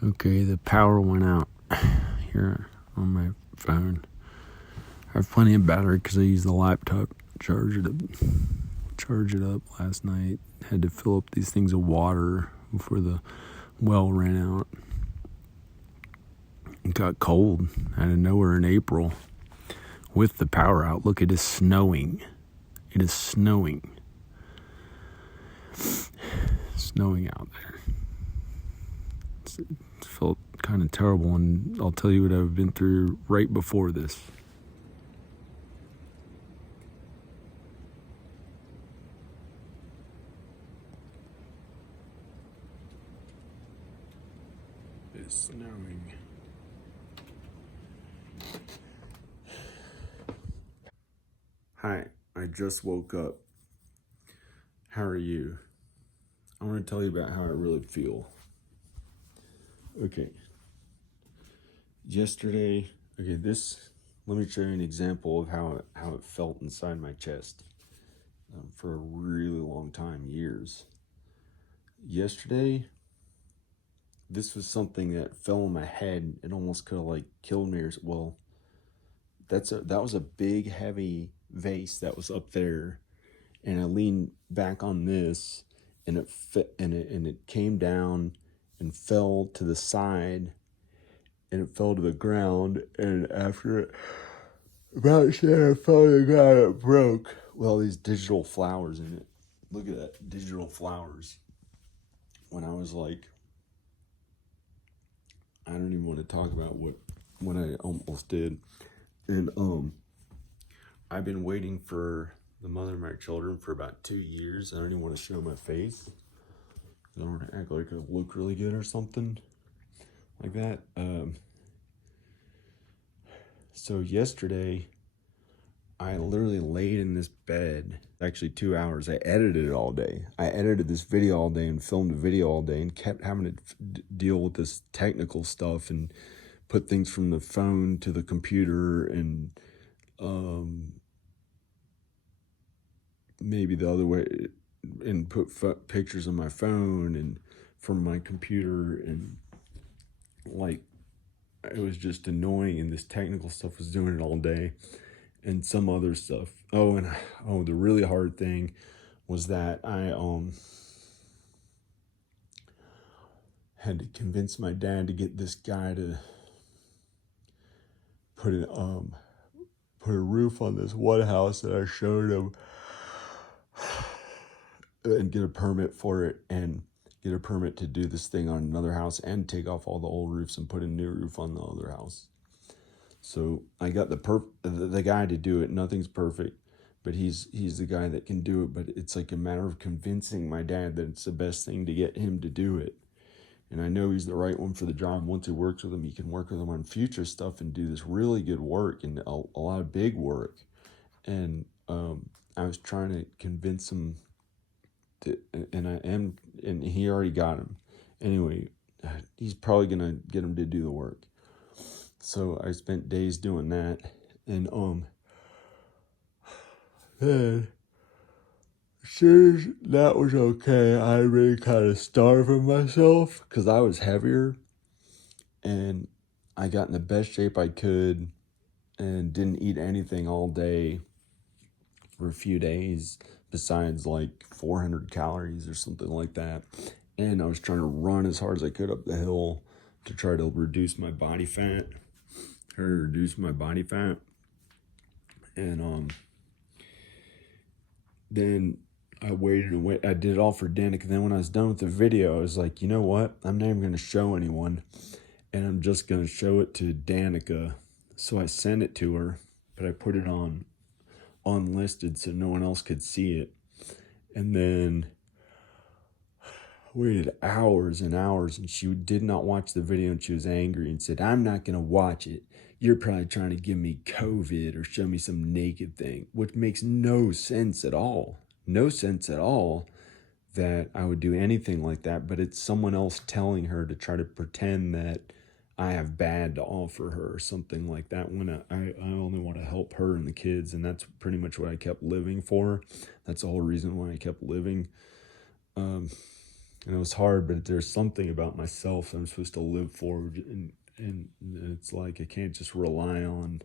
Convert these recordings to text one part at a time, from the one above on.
Okay, the power went out here on my phone. I have plenty of battery because I used the laptop charge it up last night. Had to fill up these things of water before the well ran out. It got cold out of nowhere in April with the power out. Look, it is snowing. It is snowing. Snowing out there. It felt kind of terrible, and I'll tell you what I've been through right before this. It's snowing. Hi, I just woke up. How are you? I want to tell you about how I really feel. Okay. Yesterday, let me show you an example of how it felt inside my chest for a really long time, years. Yesterday, this was something that fell on my head. It almost could have killed me. That was a big, heavy vase that was up there, and I leaned back on this, and it came down and fell to the side, and it fell to the ground, and after it about there fell to the ground, it broke with all these digital flowers in it. Look at that, digital flowers. When I was I don't even want to talk about what I almost did. And I've been waiting for the mother of my children for about 2 years. I don't even want to show my face. I don't want to act like I look really good or something like that. So yesterday, I literally laid in this bed, actually 2 hours. I edited it all day. I edited this video all day and filmed a video all day and kept having to deal with this technical stuff and put things from the phone to the computer and maybe the other way, and put pictures on my phone and from my computer, and it was just annoying, and this technical stuff was doing it all day, and some other stuff. The really hard thing was that I had to convince my dad to get this guy to put a roof on this one house that I showed him, and get a permit for it, and get a permit to do this thing on another house, and take off all the old roofs and put a new roof on the other house. So I got the guy to do it. Nothing's perfect, but he's the guy that can do it. But it's like a matter of convincing my dad that it's the best thing to get him to do it. And I know he's the right one for the job. Once he works with him, he can work with him on future stuff and do this really good work and a lot of big work. And I was trying to convince him and he already got him. Anyway, he's probably gonna get him to do the work. So I spent days doing that, and then as soon as that was okay, I really kind of starving myself because I was heavier, and I got in the best shape I could, and didn't eat anything all day for a few days besides 400 calories or something like that. And I was trying to run as hard as I could up the hill to try to reduce my body fat. And then I waited and wait. I did it all for Danica. And then when I was done with the video, I was like, you know what? I'm not even going to show anyone, and I'm just going to show it to Danica. So I sent it to her, but I put it on unlisted so no one else could see it. And then waited hours and hours, and she did not watch the video, and she was angry and said, I'm not going to watch it. You're probably trying to give me COVID or show me some naked thing, which makes no sense at all. No sense at all that I would do anything like that, but it's someone else telling her to try to pretend that I have bad to offer her or something like that, when I only want to help her and the kids, and that's pretty much what I kept living for. That's the whole reason why I kept living. And it was hard, but there's something about myself I'm supposed to live for, and it's like I can't just rely on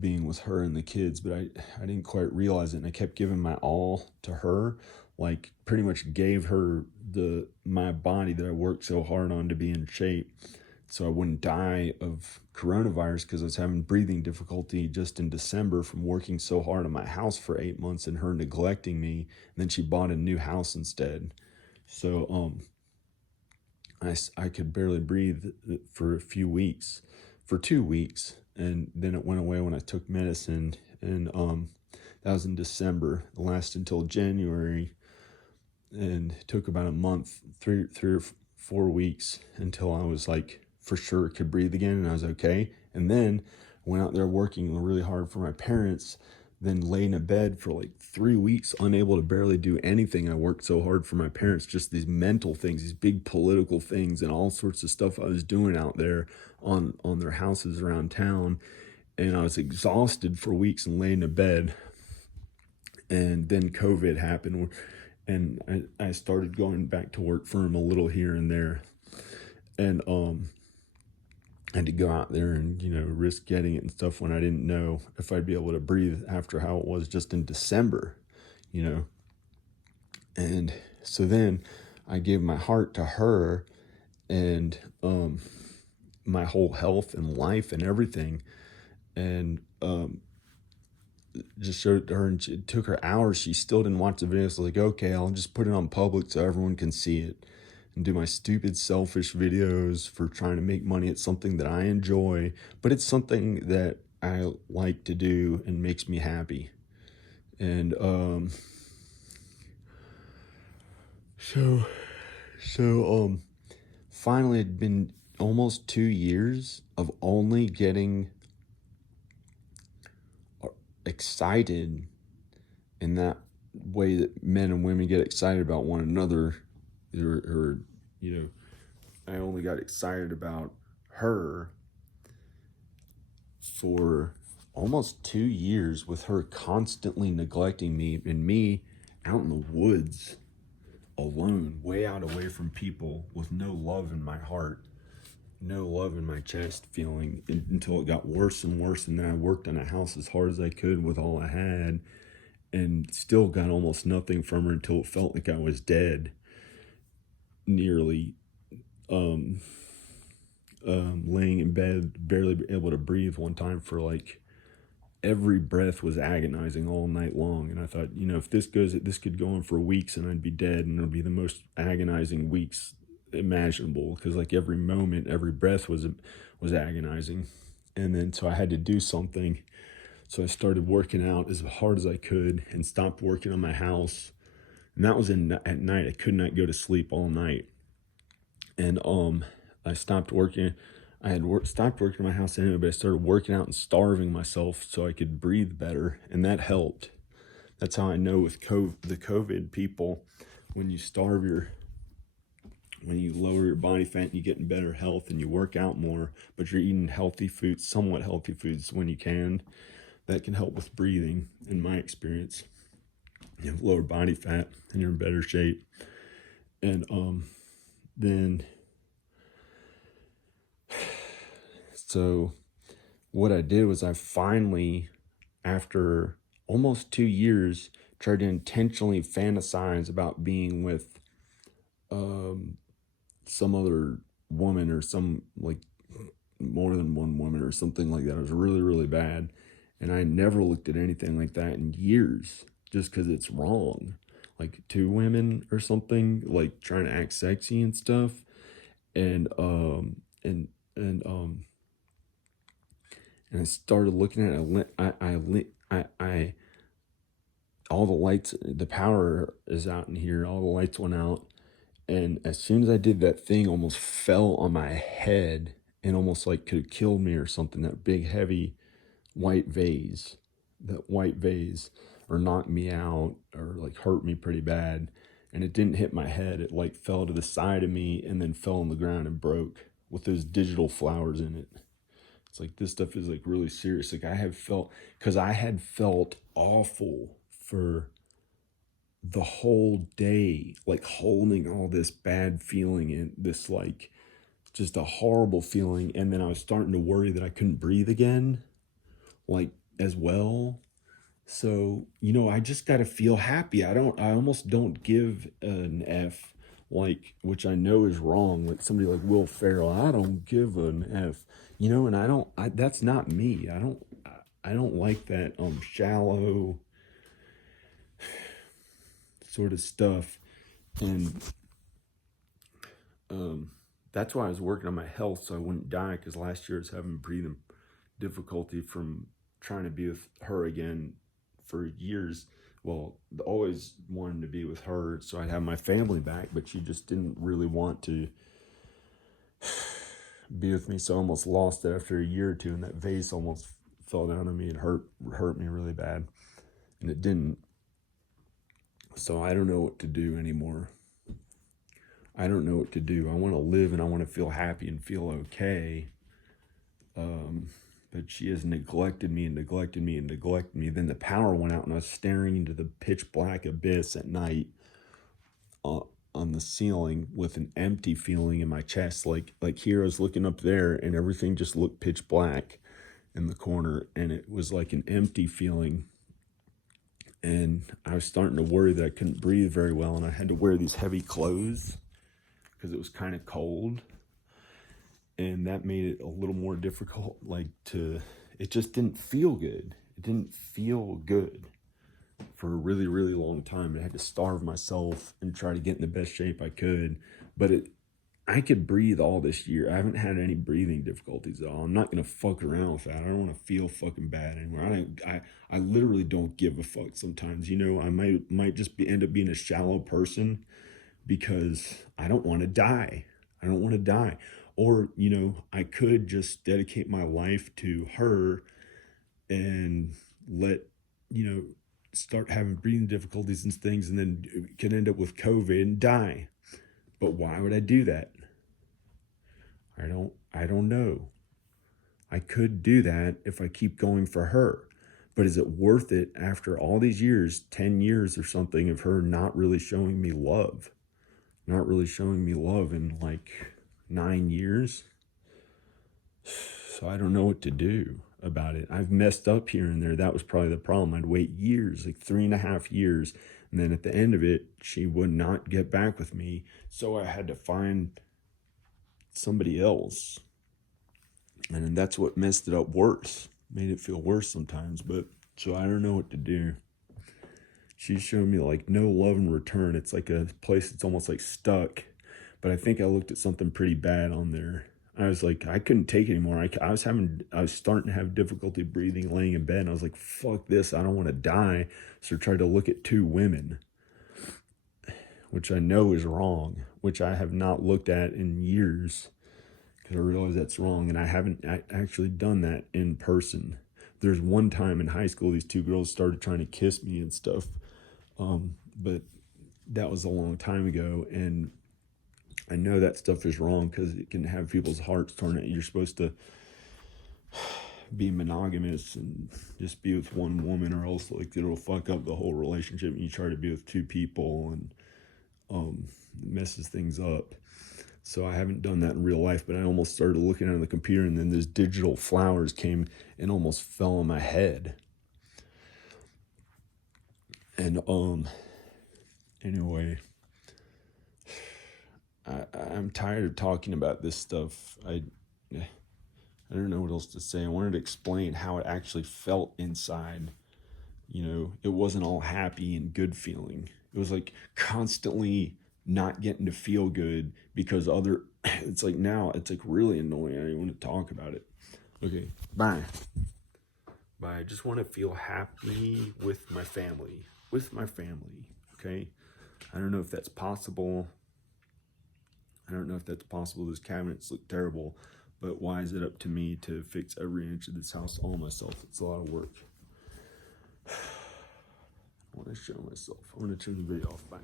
being with her and the kids. But I didn't quite realize it, and I kept giving my all to her, like pretty much gave her my body that I worked so hard on to be in shape, so I wouldn't die of coronavirus, because I was having breathing difficulty just in December from working so hard on my house for 8 months and her neglecting me. And then she bought a new house instead. So I could barely breathe for a few weeks, for 2 weeks, and then it went away when I took medicine, and that was in December. It lasted until January, and it took about a month, three or 4 weeks, until I was like for sure could breathe again, and I was okay. And then I went out there working really hard for my parents, then laid in a bed for like 3 weeks, unable to barely do anything. I worked so hard for my parents, just these mental things, these big political things, and all sorts of stuff I was doing out there on their houses around town. And I was exhausted for weeks and laid in a bed. And then COVID happened, and I started going back to work for him a little here and there. And I had to go out there and, risk getting it and stuff when I didn't know if I'd be able to breathe after how it was just in December, And so then I gave my heart to her, and my whole health and life and everything, and just showed it to her, and it took her hours. She still didn't watch the video. So I was like, okay, I'll just put it on public so everyone can see it, and do my stupid selfish videos for trying to make money at something that I enjoy, but it's something that I like to do and makes me happy. And so finally, it'd been almost 2 years of only getting excited in that way that men and women get excited about one another, or I only got excited about her for almost 2 years, with her constantly neglecting me, and me out in the woods alone, way out away from people, with no love in my heart, no love in my chest feeling, until it got worse and worse. And then I worked on a house as hard as I could with all I had, and still got almost nothing from her, until it felt like I was dead, nearly laying in bed, barely able to breathe one time, for like every breath was agonizing all night long. And I thought, if this could go on for weeks, and I'd be dead, and it'll be the most agonizing weeks imaginable, because like every moment, every breath was agonizing. And then so I had to do something. So I started working out as hard as I could, and stopped working on my house. And that was at night. I could not go to sleep all night. And I stopped working. I had stopped working on my house anyway, but I started working out and starving myself so I could breathe better, and that helped. That's how I know with the COVID people, when you when you lower your body fat, and you get in better health, and you work out more, but you're eating healthy foods, somewhat healthy foods when you can, that can help with breathing, in my experience. You have lower body fat, and you're in better shape. And then so what I did was, I finally, after almost 2 years, tried to intentionally fantasize about being with some other woman, or some, like, more than one woman, or something like that. It was really, really bad. And I never looked at anything like that in years, just because it's wrong. Like 2 women or something, like trying to act sexy and stuff. And I started looking at it. I all the lights, the power is out in here. All the lights went out. And as soon as I did, that thing almost fell on my head, and almost like could have killed me or something. That big, heavy white vase, or knocked me out, or like hurt me pretty bad. And it didn't hit my head. It like fell to the side of me, and then fell on the ground and broke, with those digital flowers in it. It's like, this stuff is like really serious. Like, because I had felt awful for the whole day, like holding all this bad feeling and this like just a horrible feeling. And then I was starting to worry that I couldn't breathe again, like as well. So, I just got to feel happy. I almost don't give an F, like, which I know is wrong. Like somebody like Will Ferrell, I don't give an F, and that's not me. I don't like that, shallow sort of stuff. And, um, that's why I was working on my health so I wouldn't die. Cause last year I was having breathing difficulty from trying to be with her again for years. Well, always wanted to be with her so I'd have my family back, but she just didn't really want to be with me. So I almost lost it after a year or two, and that vase almost fell down on me and hurt me really bad. And it didn't. So I don't know what to do anymore. I don't know what to do. I want to live and I want to feel happy and feel okay. But she has neglected me and neglected me and neglected me. Then the power went out and I was staring into the pitch black abyss at night, on the ceiling with an empty feeling in my chest. Like here I was looking up there and everything just looked pitch black in the corner, and it was like an empty feeling. And I was starting to worry that I couldn't breathe very well, and I had to wear these heavy clothes because it was kind of cold. And that made it a little more difficult, it just didn't feel good. It didn't feel good for a really, really long time. I had to starve myself and try to get in the best shape I could. But I could breathe all this year. I haven't had any breathing difficulties at all. I'm not gonna fuck around with that. I don't want to feel fucking bad anymore. I literally don't give a fuck sometimes. I might just end up being a shallow person because I don't want to die. I don't want to die. Or, I could just dedicate my life to her and let, start having breathing difficulties and things, and then can end up with COVID and die. But why would I do that? I don't know. I could do that if I keep going for her. But is it worth it after all these years, 10 years or something, of her not really showing me love? Not really showing me love in like 9 years. So I don't know what to do about it. I've messed up here and there. That was probably the problem. I'd wait years, like 3.5 years. And then at the end of it, she would not get back with me. So I had to find somebody else. And that's what messed it up worse. Made it feel worse sometimes. But so I don't know what to do. She showed me like no love in return. It's like a place that's almost like stuck. But I think I looked at something pretty bad on there. I was like, I couldn't take it anymore. I was starting to have difficulty breathing, laying in bed. And I was like, fuck this. I don't want to die. So I tried to look at 2 women, which I know is wrong, which I have not looked at in years because I realize that's wrong. And I haven't actually done that in person. There's one time in high school, these 2 girls started trying to kiss me and stuff. But that was a long time ago. And I know that stuff is wrong because it can have people's hearts torn out. You're supposed to be monogamous and just be with one woman, or else like it'll fuck up the whole relationship. And you try to be with 2 people, and it messes things up. So I haven't done that in real life, but I almost started looking at the computer, and then those digital flowers came and almost fell on my head. And anyway, I'm tired of talking about this stuff. I don't know what else to say. I wanted to explain how it actually felt inside. It wasn't all happy and good feeling. It was like constantly not getting to feel good because it's like now it's like really annoying. I don't even want to talk about it. Okay, bye. Bye. I just want to feel happy with my family. Okay? I don't know if that's possible. Those cabinets look terrible, but why is it up to me to fix every inch of this house all myself? It's a lot of work. I want to show myself. I want to turn the video off. Bye.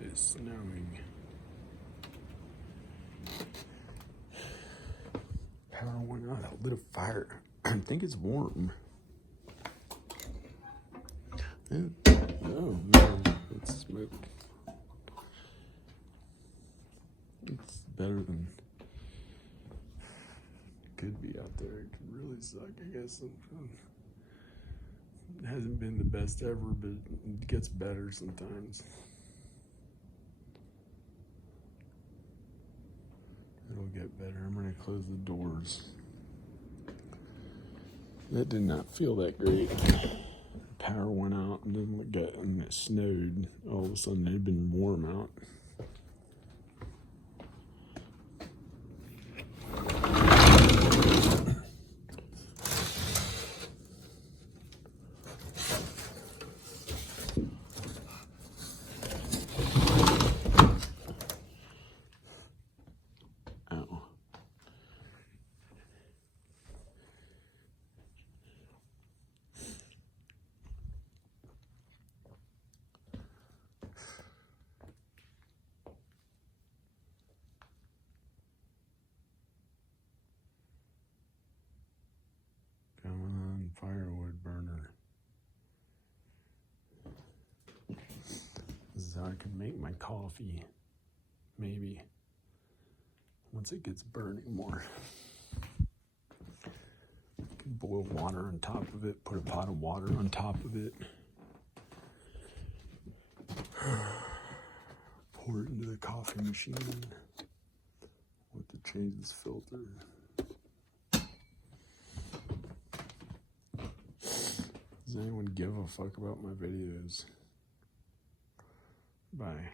It's snowing. a lit a fire. I think it's warm. Oh, man, it's smoke. It's better than it could be out there. It could really suck, I guess. It hasn't been the best ever, but it gets better sometimes. It'll get better. I'm going to close the doors. That did not feel that great. Power went out, and then it snowed. All of a sudden, it had been warm out. Ow. Come on, firewood burner. This is how I can make my coffee. Maybe. Once it gets burning more. Boil water on top of it, put a pot of water on top of it, pour it into the coffee machine. What to change this filter. Does anyone give a fuck about my videos? Bye.